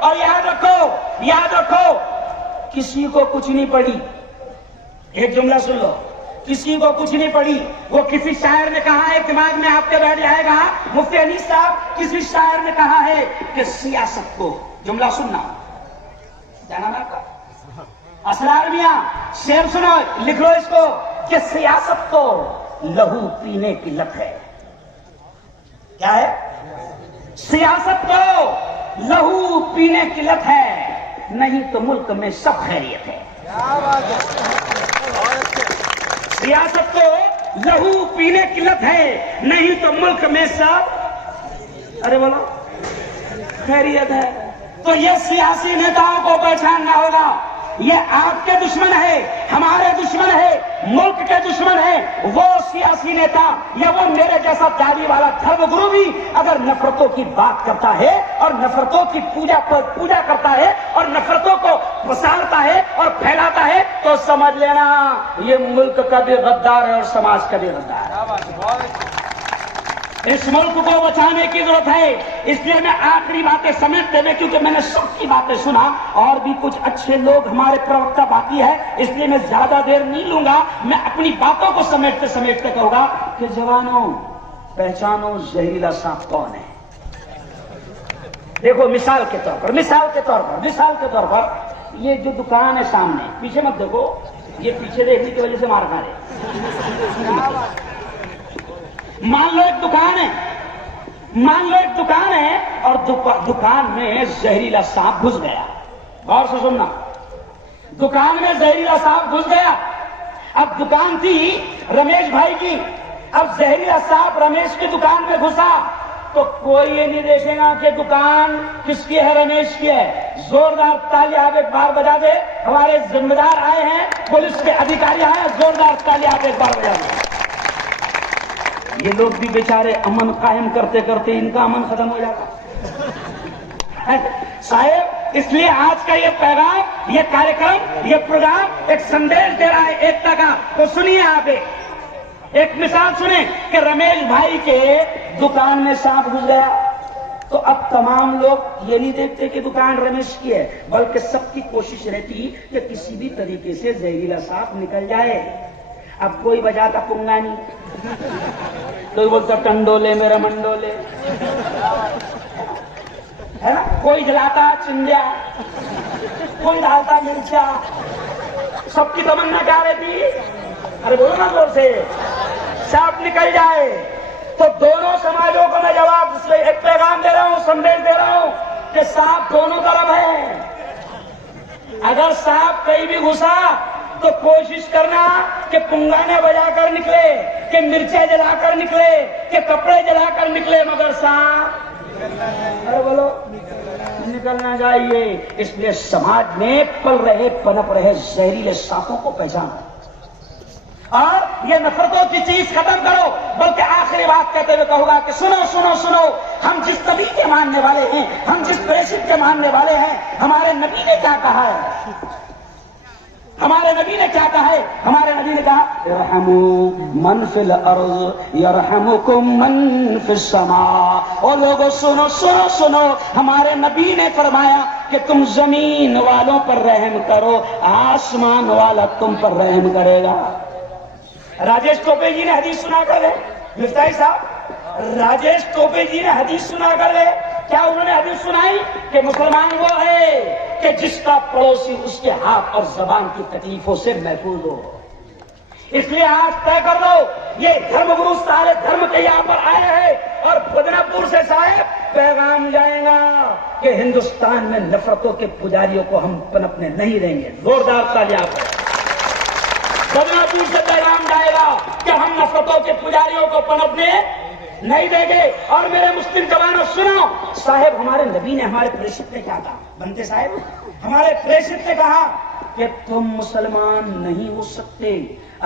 اور یاد رکھو کسی کو کچھ نہیں پڑی. ایک جملہ سن لو, کسی کو کچھ نہیں پڑی. وہ کسی شاعر نے کہا ہے, دماغ میں آپ کے بیٹھ جائے گا, مفتی انیس صاحب کسی شاعر نے کہا ہے کہ سیاست کو, جملہ سننا جانا نا کا اسرار میاں شعر سنو, لکھ لو اس کو, کہ سیاست کو لہو پینے کی لت ہے. کیا ہے؟ سیاست کو لہو پینے کی لت ہے, نہیں تو ملک میں سب خیریت ہے. سیاست کو لہو پینے کی لت ہے, نہیں تو ملک میں سب, ارے بولو, خیریت ہے. تو یہ سیاسی نیتاؤں کو پہچاننا ہوگا. یہ آپ کے دشمن ہے, ہمارے دشمن ہے, ملک کے دشمن ہے. وہ سیاسی نیتا یا وہ میرے جیسا داڑھی والا دھرم گرو بھی اگر نفرتوں کی بات کرتا ہے اور نفرتوں کی پوجا کرتا ہے اور نفرتوں کو پسارتا ہے اور پھیلاتا ہے, تو سمجھ لینا یہ ملک کا بھی غدار ہے اور سماج کا بھی غدار ہے. اس ملک کو بچانے کی ضرورت ہے. اس لیے میں آخری باتیں سمیٹتے ہوئے, کیونکہ میں نے سب کی باتیں سنا اور بھی کچھ اچھے لوگ ہمارے پروکتا باقی ہے, اس لیے میں زیادہ دیر نہیں لوں گا. میں اپنی باتوں کو سمیٹتے کہوں گا کہ جوانوں پہچانو زہریلا سانپ کون ہے. دیکھو مثال کے طور پر یہ جو دکان ہے سامنے, پیچھے مت دیکھو, یہ پیچھے دیکھنے کی وجہ سے مار کھا رہے. مان لو ایک دکان ہے اور دکان میں زہریلا سانپ گھس گیا. غور سے سننا, دکان میں زہریلا سانپ گھس گیا. اب دکان تھی رمیش بھائی کی, اب زہریلا سانپ رمیش کی دکان میں گھسا تو کوئی یہ نہیں دیکھے گا کہ دکان کس کی ہے, رمیش کی ہے. زوردار تالی آپ ایک بار بجا دے, ہمارے ذمہ دار آئے ہیں, پولیس کے ادھیکاری آئے ہیں, زوردار تالی آپ ایک بار بجا دے. یہ لوگ بھی بیچارے امن قائم کرتے کرتے ان کا امن ختم ہو جاتا صاحب. اس لیے آج کا یہ پیغام, یہ کارکرم, یہ پروگرام ایک سندیش دے رہا ہے ایکتا کا. تو سنیے, آپ ایک مثال سنیں کہ رمیش بھائی کے دکان میں سانپ گھس گیا تو اب تمام لوگ یہ نہیں دیکھتے کہ دکان رمیش کی ہے, بلکہ سب کی کوشش رہتی کہ کسی بھی طریقے سے زہریلا سانپ نکل جائے. اب کوئی بجاتا پنگانی, کوئی بولتا ٹنڈولے میرا منڈولے, ہے نا, کوئی جلاتا چنجا, کوئی ڈالتا مرچا. سب کی تمنا کیا رہتی, ارے بولو نا زور سے, سانپ نکل جائے. تو دونوں سماجوں کو میں جواب ایک پیغام دے رہا ہوں, سندیش دے رہا ہوں کہ سانپ دونوں طرف ہے. اگر سانپ کہیں بھی گھسا تو کوشش کرنا کہ پنگانے بجا کر نکلے, کہ مرچیں جلا کر نکلے, کہ کپڑے جلا کر نکلے, مگر سانپ, ارے بولو, نکلنا چاہیے. اس لیے سماج میں پل رہے پنپ رہے زہریلے سانپوں کو پہچانو اور یہ نفرتوں کی چیز ختم کرو. بلکہ آخری بات کہتے ہوئے کہوں گا کہ سنو, ہم جس نبی کے ماننے والے ہیں, ہم جس پریشد کے ماننے والے ہیں, ہمارے نبی نے کیا کہا ہے, ہمارے نبی نے کیا کہا ہے. ہمارے نبی نے کہا ارحموا من فی الارض یرحمکم من فی السماء. اور لوگوں سنو, ہمارے نبی نے فرمایا کہ تم زمین والوں پر رحم کرو, آسمان والا تم پر رحم کرے گا. راجیش ٹوپے جی نے حدیث سنا کر گئے, مفتاحی صاحب راجیش ٹوپے جی نے حدیث سنا کر گئے. کیا انہوں نے حدیث سنائی کہ مسلمان وہ ہے کہ جس کا پڑوسی اس کے ہاتھ اور زبان کی تکلیفوں سے محفوظ ہو. اس لیے آج طے کر لو, یہ دھرم گرو سارے دھرم کے یہاں پر آئے ہیں اور بدنا پور سے صاحب پیغام جائے گا کہ ہندوستان میں نفرتوں کے پجاریوں کو ہم پنپنے نہیں دیں گے. زوردار تالیاں پر بدنا پور سے پیغام جائے گا کہ ہم نفرتوں کے پجاریوں کو پنپنے نہیں دیں گے. اور میرے مسلم جوانوں سنو, صاحب ہمارے نبی نے, ہمارے پریشد نے کیا کہا, بنتے صاحب, ہمارے پریشد نے کہا کہ تم مسلمان نہیں ہو سکتے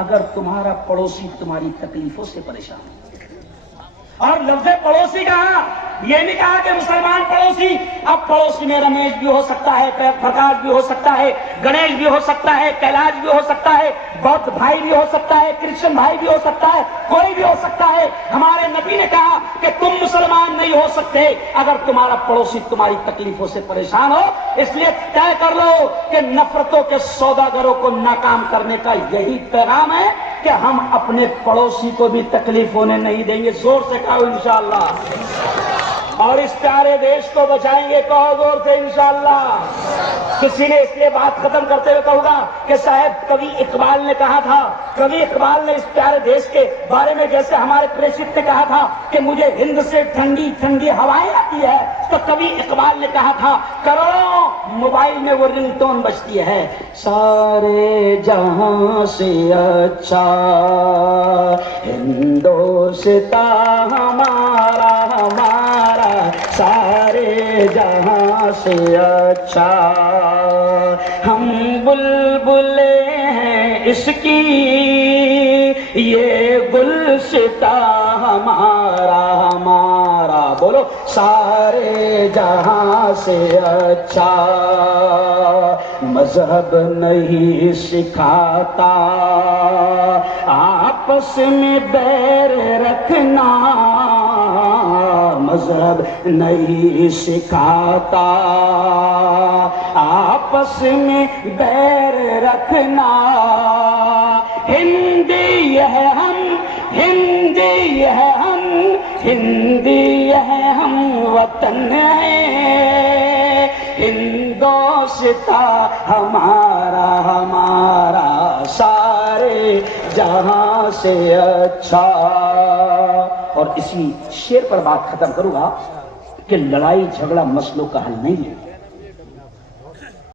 اگر تمہارا پڑوسی تمہاری تکلیفوں سے پریشان ہو. اور لفظ پڑوسی کہا یہ نہیں کہا کہ مسلمان پڑوسی، اب پڑوسی میں رمیش بھی ہو سکتا ہے، پرکاش بھی ہو سکتا ہے، گنیش بھی ہو سکتا ہے، کیلاش بھی ہو سکتا ہے، بودھ بھائی بھی ہو سکتا ہے، کرشن بھائی بھی ہو سکتا ہے، کوئی بھی ہو سکتا ہے۔ ہمارے نبی نے کہا کہ تم مسلمان نہیں ہو سکتے اگر تمہارا پڑوسی تمہاری تکلیفوں سے پریشان ہو۔ اس لیے طے کر لو کہ نفرتوں کے سوداگروں کو ناکام کرنے کا یہی پیغام ہے کہ ہم اپنے پڑوسی کو بھی تکلیف ہونے نہیں دیں گے۔ زور سے کہو انشاءاللہ، اور اس پیارے دیش کو بچائیں گے، کہو زور سے انشاءاللہ۔ کسی نے اس لیے بات ختم کرتے ہوئے کہوں گا کہ صاحب کبھی اقبال نے کہا تھا، کبھی اقبال نے اس پیارے دیش کے بارے میں جیسے ہمارے پریشد نے کہا تھا کہ مجھے ہند سے ٹھنڈی ٹھنڈی ہوائیں آتی ہے، تو کبھی اقبال نے کہا تھا کروڑوں موبائل میں وہ رنگ ٹون بجتی ہے، سارے جہاں سے اچھا ہندوستان ہمارا ہمارا، سارے جہاں سے اچھا ہم بلبلے ہیں اس کی، یہ گلشتہ ہمارا ہمارا، بولو سارے جہاں سے اچھا مذہب نہیں سکھاتا آپس میں بیر رکھنا، مذہب نہیں سکھاتا آپس میں بیر رکھنا، ہندی ہے ہم ہندی ہے ہم ہندی ہے ہم وطن ہے ہندوستان ہمارا ہمارا، سارے جہاں سے اچھا۔ اور اسی شعر پر بات ختم کروں گا کہ لڑائی جھگڑا مسئلوں کا حل نہیں ہے۔